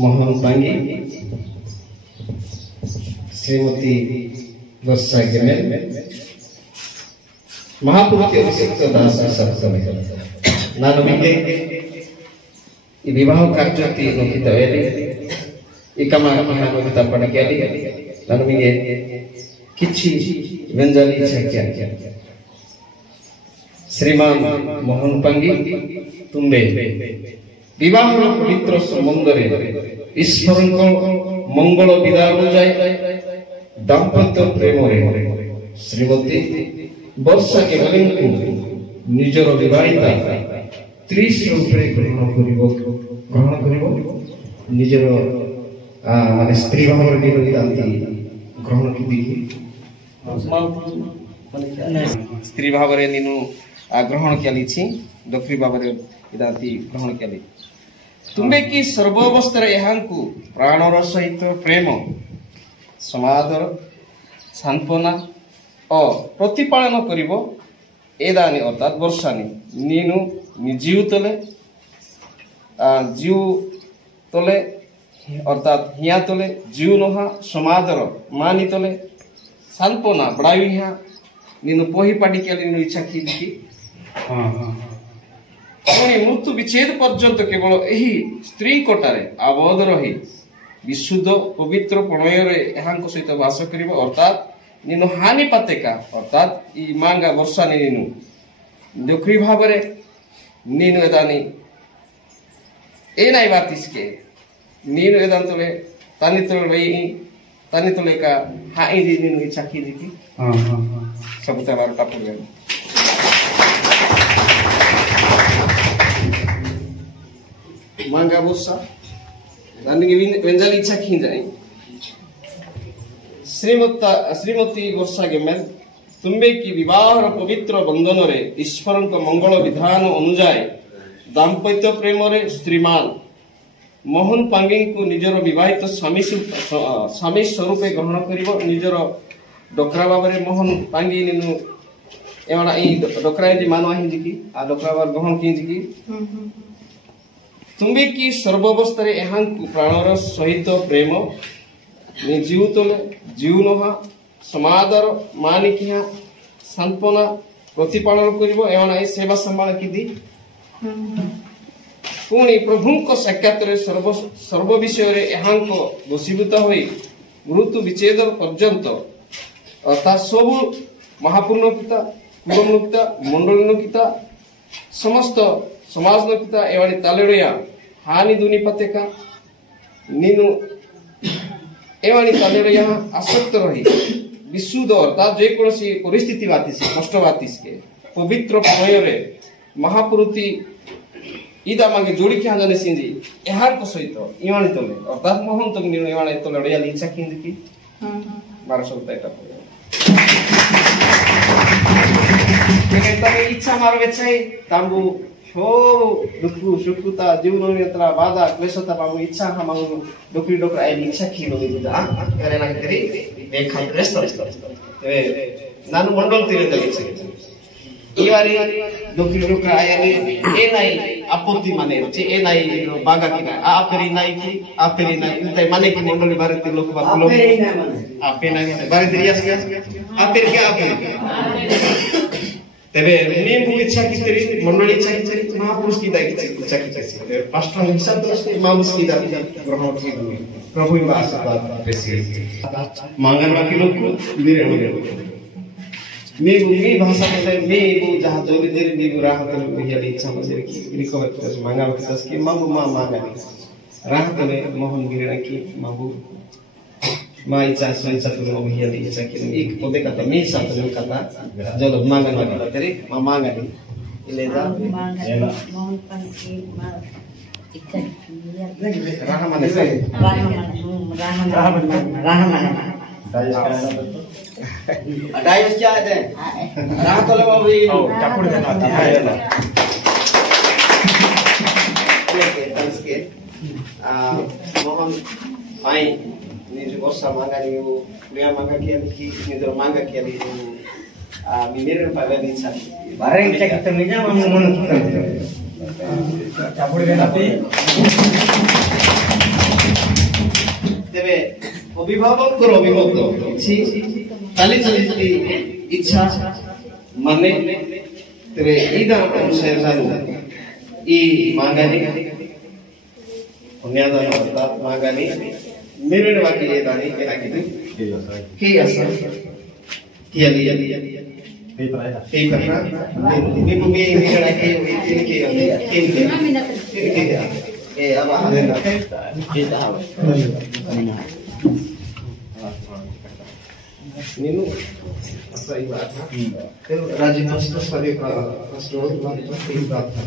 मोहन पांगी श्रीमती वर्षा गेमेल महापुरुष अभिषेक दास सत्संग ನಾನು ನಿಮಗೆ ಈ ವಿವಾಹ ಕಾರ್ಯಕ್ಕೆ ನೋಡಿದ್ದೇವೆ ಈ ಕಮಾನಕ್ಕೆ ತಪ್ಪಣೆಯಲ್ಲಿ ನಾನು ನಿಮಗೆ ಕಿಚ್ಚಿ ವೆಂಜಾಲಿ ಛಕ್ಯ श्रीमान मोहन पांगी तुम्बे विवाह पवित्र संबंधरे ईश्वर मंगल विदाय जाए दाम्पत्य प्रेम श्रीमती वर्षा केवल निजर विवाहिता त्रिश रूपे ग्रहण कर निजर माने स्त्री भाव ग्रहण की स्त्री भाव ग्रहण कली दक्षिण भाव ग्रहण कली तुम्बे की सर्वावस्था यहाँ प्राणर सहित प्रेम समादर सांत्वना और प्रतिपालन करिबो एदानी अर्थात वर्षानी नीनु जीव तले अर्थात हिया तले जीव नहा समादर मानी तले सांत्वना बड़ाई हिया नीनु पोही पाटी के नीनु इच्छा की मृत्यु विच्छेद पर्यंत केवल यही स्त्री कोटारे आबद्ध रही विशुद्ध पवित्र प्रणय यहाँ सहित वास कर अर्थात नीनु हानि पातेका अर्थात ई मांगा वर्षा नीनु दुखी भाव नीनु एदानी ए नाई बातिसके नीनु एदान तले तानी तले वही तानी तले का हाई दी नीनु इच्छा की दी सब तबार टापुर गए मांगा वर्षा दानी के वेंजल इच्छा की जाए श्रीमती वर्षा गेमेल तुम्बे की विवाह पवित्र बंधन रे ईश्वर मंगल विधान अनुजाई दाम्पत्य प्रेम रे श्रीमान मोहन पांगी को निजर विवाहित स्वामी स्वरूप ग्रहण कर निजर डोकरा बाबरे मोहन पांगी नीनु एवना ई डोकरा मानवा हिंजी आ डोकरा बार ग्रहण की तुम्बे की सर्वावस्था यहाँ प्राणर सहित प्रेम जीव तले जीव नहा समादर मानिकिया सांत्वना प्रतिपालन कर सेवा संभाल की दी पुणी प्रभु साक्षात सर्व विषय यहाँ वशीभूत हो मृत्यु विच्छेद पर्यंत अर्थात सब महापूर्ण पिता कुलम पिता मंडल पिता समस्त समाज पिता एवं तालेड़िया हानि दुनी पतेका नीनु एवं तालेड़िया आसक्त रही विशुद्ध अर्थात जेकोसी परिस्थिति बातिस कष्ट बातिस के पवित्र प्रणय महापुरुति ईदा मांगे जोड़ी क्या जाने सिंजी यहाँ को सहित इवानी तले अर्थात मोहन तक नीनु इवानी तले इच्छा की 1200 रुपये इच्छा मारो बेचाई तांबू शो दुखु सुखुता जीवन यत्रा बाधा क्लेशता बाबू इच्छा हमारो डोकरी डोकरा आई इच्छा की लोग बुझा करे ना करी देखा क्लेश ए नानु मंडल तीरे दे ई वारी डोकरी डोकरा आई ए नाही आपत्ति माने जे ए नाही बागा की ना आपरी नाही की आपरी नाही ते माने की मंडली भारतीय लोक बा लोग आपे नाही भारतीय रियास आपे क्या आपे तेरे नींबू इच्छा की तेरी मंडली इच्छा की तेरी महापुरुष की दाई इच्छा की तेरी पास्टर हिसाब तो उसके महापुरुष की दाई ग्रहण की दूँ प्रभु ही आशीर्वाद प्रेसिडेंट मांगन वाकी लोग को मेरे नींबू मी भाषा में नींबू जहाँ जोड़ी तेरी नींबू राह कर भैया इच्छा मुझे की रिकवर कर मांगा वाकी की मांगू मांगा राह करे मोहन गिरे की मांगू माँ इच्छा तो भैया इच्छा की एक पौधे का तो मैं साथ में करना जब मांगन वाली बात है माँ मांगा नहीं ले जा मोहन पांगी राह माने से राह माने डाइस क्या है राह तो ले बाबू टापुड़ देना है ना ओके मोहन आई निज वर्षा मांगा नहीं वो प्रिया मांगा किया कि निजर मांगा किया नहीं मिनेर पावे नहीं चाहिए बारे इच्छा कितने नहीं जाम हम मन चापुड़ देना पे अभिभावक अभिमत किसी चाली चाली इच्छा माने तेरे इदा अनुसार जानु ई मांगानी उन्यादा नवता मांगानी मेरे वाकी ये दानी के ना कितु के ऐसा किया लिया के करना ये मुझे ये करना के ए अब आने ना के दाव नीनु ऐसा ही बात है तो राज्य राष्ट्र सारे राष्ट्र की बात है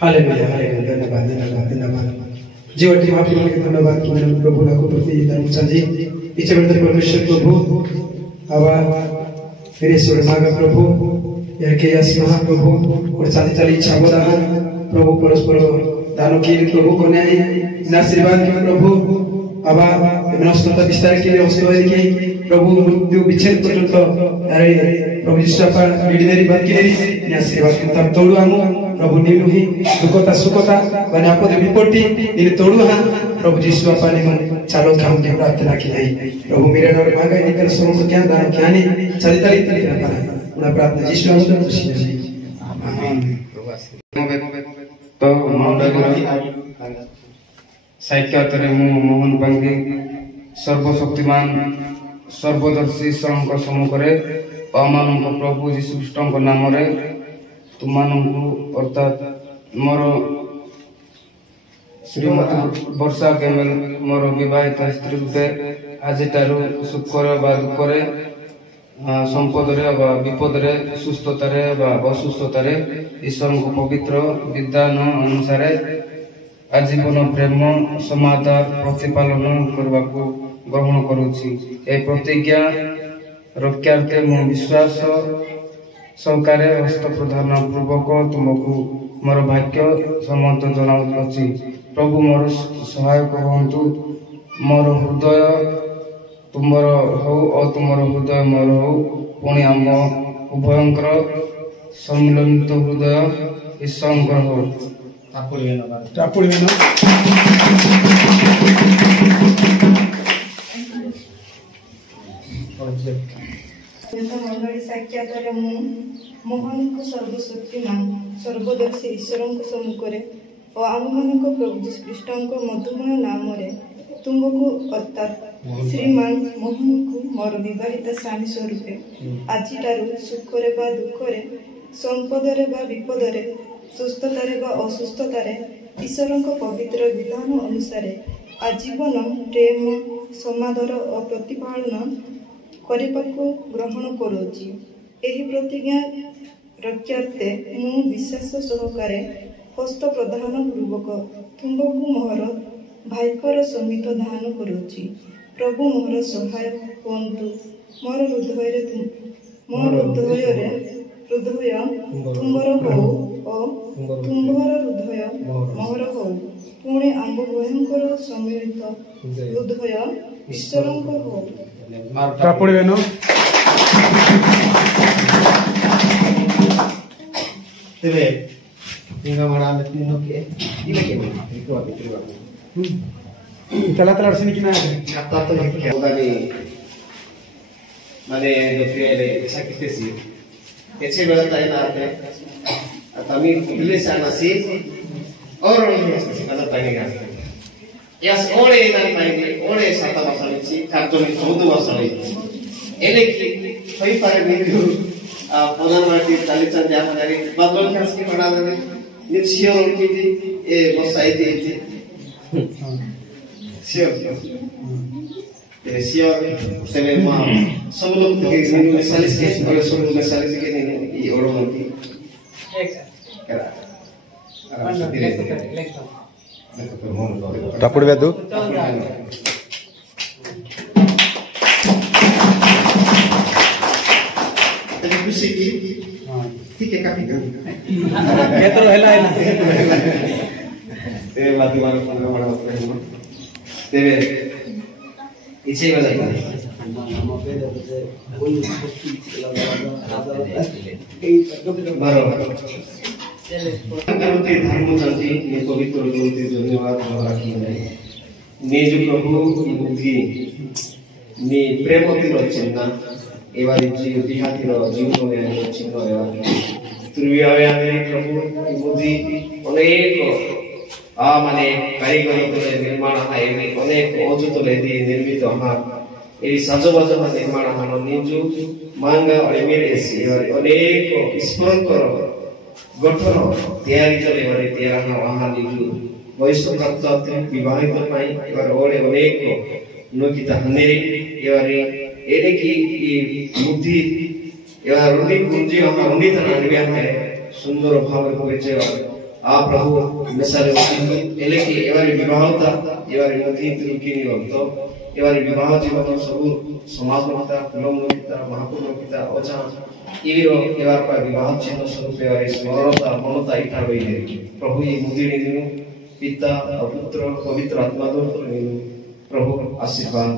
हालेलुया हालेलुया धन्यवाद जीवटी माफी मांगे धन्यवाद कि मैंने प्रभु को प्रति धन्यवाद जी पीछे बढ़ते परमेश्वर प्रभु आवा फिर ईश्वर मांगा प्रभु यार के यश महा प्रभु और साथी चाली इच्छा बोला प्रभु परस्पर दानों के लिए प्रभु को न्याय आशीर्वाद के प्रभु आवा मनस्तता विस्तार के लिए उसके के प्रभु मृत्यु विच्छेद पर्यंत अरे प्रभु यीशु पर विडिनेरी बात के लिए आशीर्वाद के तब तोड़ू आमु प्रभु नीनु ही दुखता सुखता बने आपद विपत्ति नीनु तोड़ू हां प्रभु यीशु अपने मन चालो काम के प्रार्थना की है प्रभु मेरे और मांगा निकल सोम को ज्ञान दान ज्ञानी चरिताली तरीका पर उना प्रार्थना यीशु नाम से खुशी है आमीन तो मंडली साहित्यातरे मु मोहन पांगे सर्वशक्तिमान सर्वदर्शी ईश्वर सम्मुखरे अमानक प्रभु यीशु ख्रीष्ट नाम तुमको अर्थात मोर श्रीमती वर्षा केमेल मोर विवाहित स्त्री रूपे आज सुखर दुखरे संपदरे विपदरे सुस्थतारे असुस्थतारे ईश्वर पवित्र विधान अनुसार आजीवन प्रेम समाधान प्रतिपालन करने को ग्रहण करुछि ए प्रतिज्ञा रक्षार्थे मो विश्वास सहकारे हस्त प्रदान पूर्वक तुमको मोर भाग्य सम्मत जनाउछि प्रभु मोर सहायक हंतु मोर हृदय तुमर हो और तुमर हृदय मोर हो पुणी आम उभयंकर सम्मिलित हृदय ईश्वर हो मंडली साक्षात मोहन को सर्वशक्तिमान सर्वदर्शी ईश्वर सम्मुखें और आम मान प्रभु श्रीकृष्ण मधुमय नाम तुमको अर्थात श्रीमान मोहन को मोर विवाहित स्वामी स्वरूपे आज सुखरे दुखरे संपदरे विपदरे सुस्थतारे असुस्थतारे ईश्वर पवित्र विधान अनुसार आजीवन प्रेम समादर और प्रतिपालन करने को ग्रहण करुछि एही प्रतिज्ञा रक्षार्थे मु विश्वास सहकारे हस्त प्रदान पूर्वक तुमको मोहर भाइकर समित दान करुछि प्रभु मोहर सहायक हुंतु मोर हृदय तुमर हो और तुम्भर हृदय मोहर हो पुणे आंब भयंकर सम्मिलित हृदय ईश्वर हो तेरे निगा मरा तीनों के इले के तला अडचणी की नाही आता तो क्या होगा नहीं माने जो फिर ऐसा कितने सी ऐसे बड़ा टाइम आते तमी पहले से आना सी और मतलब पानी का यस ओरे ना पाएंगे ओरे साता बसाने सी खातो में 14 बसाने एले की कई सारे वीडियो प्रधानमंत्री तालिचान जा हमारे बदल खास की बना देने निश्चय उनकी थी ये बसाई थी सियर सियर सेवे मां सब लोग के में 40 के और सब लोग में 40 के नहीं ये और उनकी करा तప్పుడు वेदु ठीक है काफी केतरो हेला ते बात मार पंगा बड़ा होता तेरे इच्छे वाला मारो करते धर्म जानती ये पवित्र करते धन्यवाद राखी है ने जो प्रभु मुक्ति ने प्रेमती रचना एवारी जी दिहाती रो जीवन में रचना एवारी तुर्वियावे प्रभु मुक्ति अनेक माने कारीगरी तले निर्माण है अनेक औजुतले दी निर्मित हा ए सजबाज निर्माण हा निजु मांगा और मेरेसी अनेक स्मरण गठन तैयारी चले वाले तैयार ना वहाँ निजु वैश्व प्राप्त विवाहित पाई और ओले अनेक नोकिता हनेरे एवारी एरे की बुद्धि एवार रुद्धि कुंजी वहाँ उन्नीत नानव्या है सुंदर भाव परिचय आ प्रभु मिसाल एले की एवारी विवाहता एवारी नदी तुरुकी निवंतो एवारी विवाह जीवन सबु समापनता कुलमनोकिता महापुनोकिता ओचा इविरो एवार का विवाह चिन्ह स्वरूप एवारी स्मरणता मनता इठा रही प्रभु ये मुदिनी दिनु पिता और पुत्र पवित्र आत्मा दो प्रभु आशीर्वाद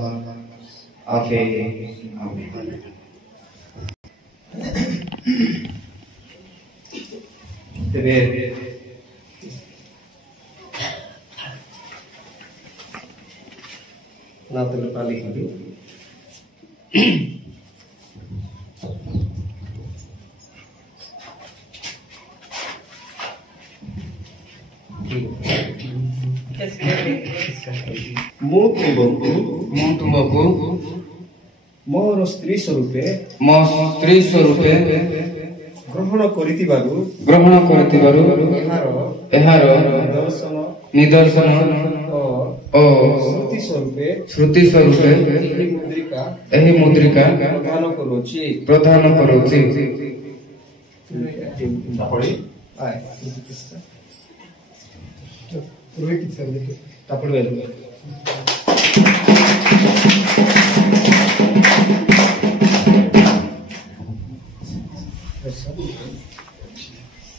आपे आमीन तेरे ना तो पाली की ମୁଁ ତୁମକୁ ମୋର ସ୍ତ୍ରୀ ସ୍ୱରୂପେ ଗ୍ରହଣ କରିଥିବାରୁ ଏହାର ନିଦର୍ଶନ ଓ ଶ୍ରୁତି ସ୍ୱରୂପେ ଏହି ମୁଦ୍ରିକା ପ୍ରଦାନ କରୁଛି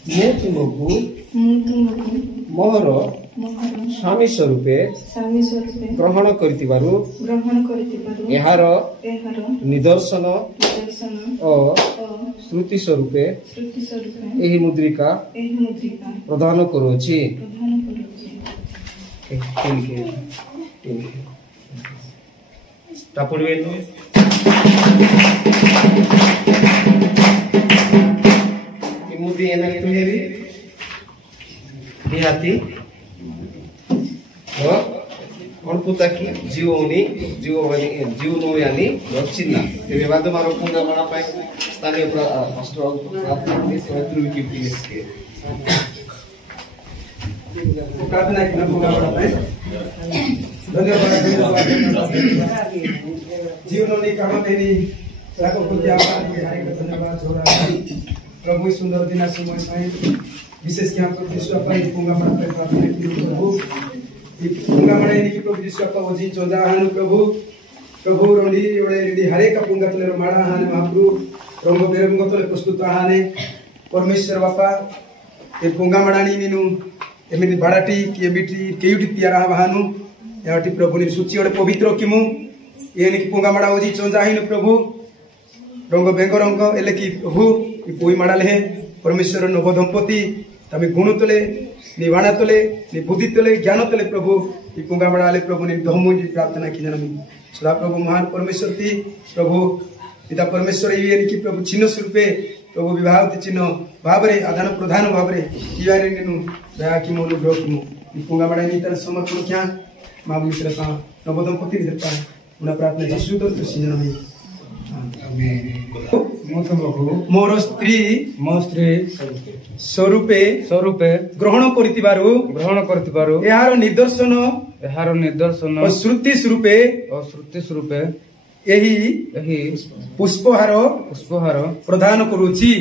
ମୁଁ ତୁମକୁ ମୋର ସ୍ୱାମୀ ସ୍ୱରୂପେ ଗ୍ରହଣ କରିଥିବାରୁ ଏହାର ନିଦର୍ଶନ ଓ ଶ୍ରୁତି ସ୍ୱରୂପେ ଏହି ମୁଦ୍ରିକା ପ୍ରଦାନ କରୁଅଛି मुदी एना तू हेवी दिहाती हो और पुता की जीवनी जीवनो यानी रचिना तेरे बाद मारो पूरा बड़ा पाए स्थानीय पास्टर प्राप्त करने से तुरु की प्लीज के प्रार्थना करना पूरा बड़ा पाए धन्यवाद जीवनो ने काम देनी लाखों को धन्यवाद जोड़ा प्रभु सुंदर दिन समय पाए विशेष यहाँ प्रभु यीशु आपा पुंगा मड़ा पे प्रार्थना की प्रभु पुंगा मड़ा इनकी प्रभु यीशु आपा वजी चौदा हानु प्रभु रोंडी ओडे रेडी हरे का पुंगा तले माड़ा हाने महाप्रभु रंग बेरंग तले प्रस्तुत हाने परमेश्वर बापा ए पुंगा मड़ानी नीनु एमिति बाडाटी के बिटी केयुटी तियारा हानु याटी प्रभु नि सूची ओडे पवित्र किमु एनि की पुंगा मड़ा वजी चौदा हानु प्रभु रंग बेंग रंग एले की प्रभु पोई माड़ाले है परमेश्वर नव दंपति तमे गुण तले निवाणा तले नि बुद्धि तले ज्ञान तले प्रभु पुंगा माड़ाले प्रभु नि धम्म प्रार्थना की जनमी सदा प्रभु महान परमेश्वर ती प्रभु पिता परमेश्वर ये की प्रभु चिन्ह स्वरूपे प्रभु विवाह चिन्ह भावरे आदान प्रदान भावरे इवारे निनु दया की मोनु ग्रह की पुंगा माड़ा नि तर समर्पण क्या मां मित्रता नव दंपति निरता उना प्रार्थना यीशु तो जनमी मोर स्त्री स्वरूपे ग्रहण करितिबारु एहार निदर्शन श्रुति स्वरूपे एही पुष्पहार प्रदान करूची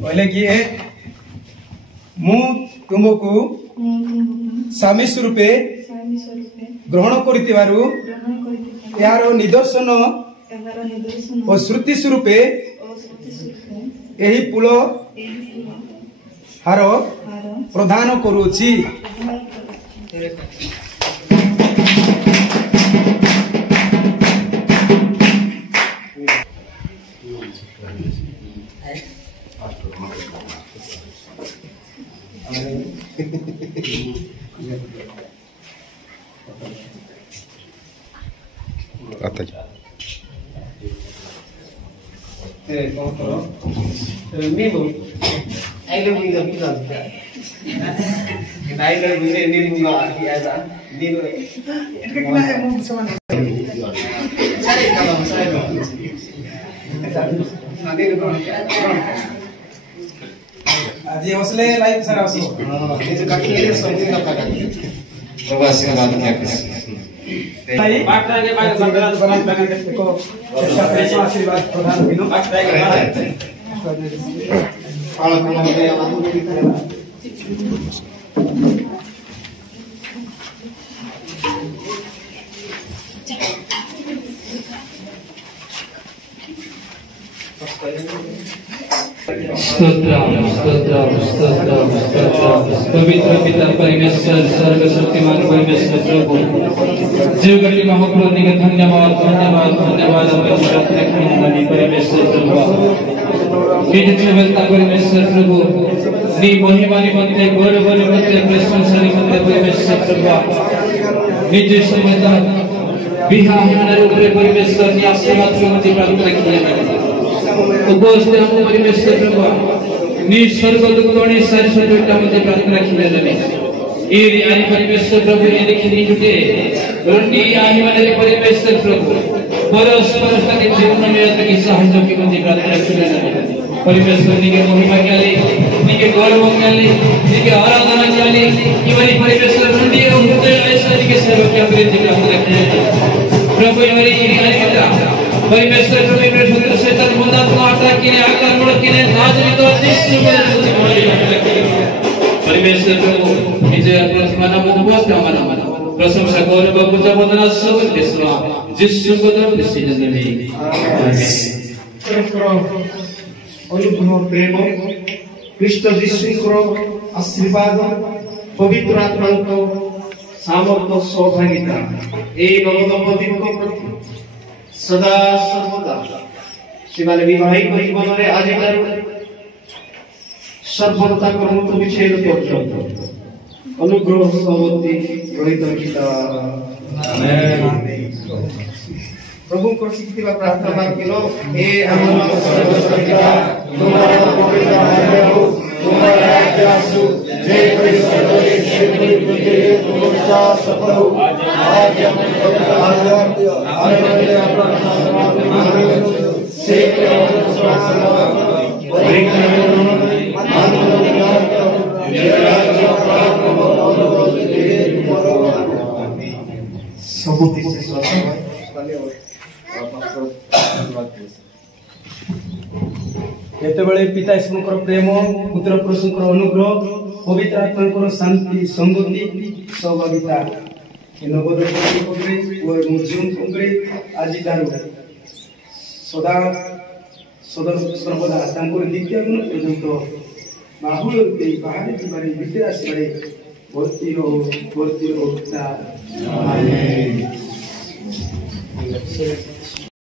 पहले की है मु तुमको स्वामी स्वरूपे ग्रहण करितिबारु यार निदर्शन और श्रुति स्वरूपे एही पुल हार प्रदान करूची Mimo. Ayo bunga bunga. Ayo bunga ini bunga biasa. Mimo. Saya kalau saya. Nanti আজি হসলে লাইভ সারা আসি itu kaki ini something apa kaki? Coba sih nggak তাই বাগটা আগে বাগটা বানান বানান দেখতে কো চেষ্টা প্রেম আশীর্বাদ প্রদান দিনো বাগটা আগে kalau kalau ada yang aku kita पवित्र पिता परमेश्वर सर्वशक्तिमान परमेश्वर प्रभु जीवगति महाप्रभु निके धन्यवाद धन्यवाद धन्यवाद नमी परमेश्वर प्रभु निज जीवनता परमेश्वर प्रभु नी महिमानि मध्य गौरवनि मध्य प्रशंसानि मध्य परमेश्वर प्रभु निज समयता बिहार रूपे परमेश्वर नि आशीर्वाद मध्य प्रार्थना किया उपस्थित हम परमेश्वर प्रभु नी स्वर्ग दुखोनी सारी सदुटा मध्य प्रार्थना किया जाने ये रियानी परमेश्वर प्रभु ये देखी नी जुटे रंडी आही वाले परमेश्वर प्रभु परस्पर के जीवन में तक सहायता की मध्य प्रार्थना किया जाने परमेश्वर नी के महिमा के लिए नी के गौरव के लिए नी के आराधना के लिए ये वाली परमेश्वर रंडी और हृदय ऐसा नी के सेवक के प्रेम की प्रार्थना किया प्रभु ये वाली रियानी पिता परमेश्वर प्रभु प्रभु शैतान मुंडा आटा किने आक्रमण किने नाजरी तो परमेश्वर प्रभु विजय प्रतिमा मुद्दों का मना प्रशंसा गौरव पूजा वंदना सब देशवा जिसु को दर निश्चित में अनुग्रह प्रेम कृष्ण जिसुଙ୍କର आशीर्वाद पवित्र आत्मा को सामर्थ्य सौभाग्यता ए नवदंपतिଙ୍କ प्रति सदा सर्वदा ସେମାନେ ବିବାହିକ ଜୀବନରେ ଆଜିଠାରୁ ସର୍ବଦା କରନ୍ତୁ ବିଚ୍ଛେଦ ପର୍ଯ୍ୟନ୍ତ ଅନୁଗ୍ରହ ସମୃଦ୍ଧି ରହିତ ପିତା ପ୍ରଭୁଙ୍କର ଶିଖିଥିବା ପ୍ରାର୍ଥନା ବାକ୍ୟର ଏ ଆମର ସର୍ବଶକ୍ତିକା ତୁମର ପବିତ୍ର ହୃଦୟକୁ ତୁମର ରାଜ୍ୟ ଆସୁ ଯେ ପରିସରରେ ସେପରି ପୃଥିବୀରେ ତୁମର ସଫଳ ହଉ ଆଜି ଆମେ ପବିତ୍ର ଆଲୋକରେ ସେ ଯେତେବେଳେ ପିତା ଈଶ୍ୱରଙ୍କର ପ୍ରେମ ପୁତ୍ର ପ୍ରଭୁଙ୍କର ଅନୁଗ୍ରହ ପବିତ୍ର ଆତ୍ମାଙ୍କର ଶାନ୍ତି ସମୃଦ୍ଧି ସହଭାଗିତା ଆଜି ତାର ସଦା ସର୍ବଦା ତାଙ୍କର ନିତ୍ୟ ଗୁଣ ପର୍ଯ୍ୟନ୍ତ ବାହୁଳ ରୂପେ ବାହାରେ ଯିବାରେ ଭିତରେ ଆସିବାରେ ଭର୍ତ୍ତି ରହୁ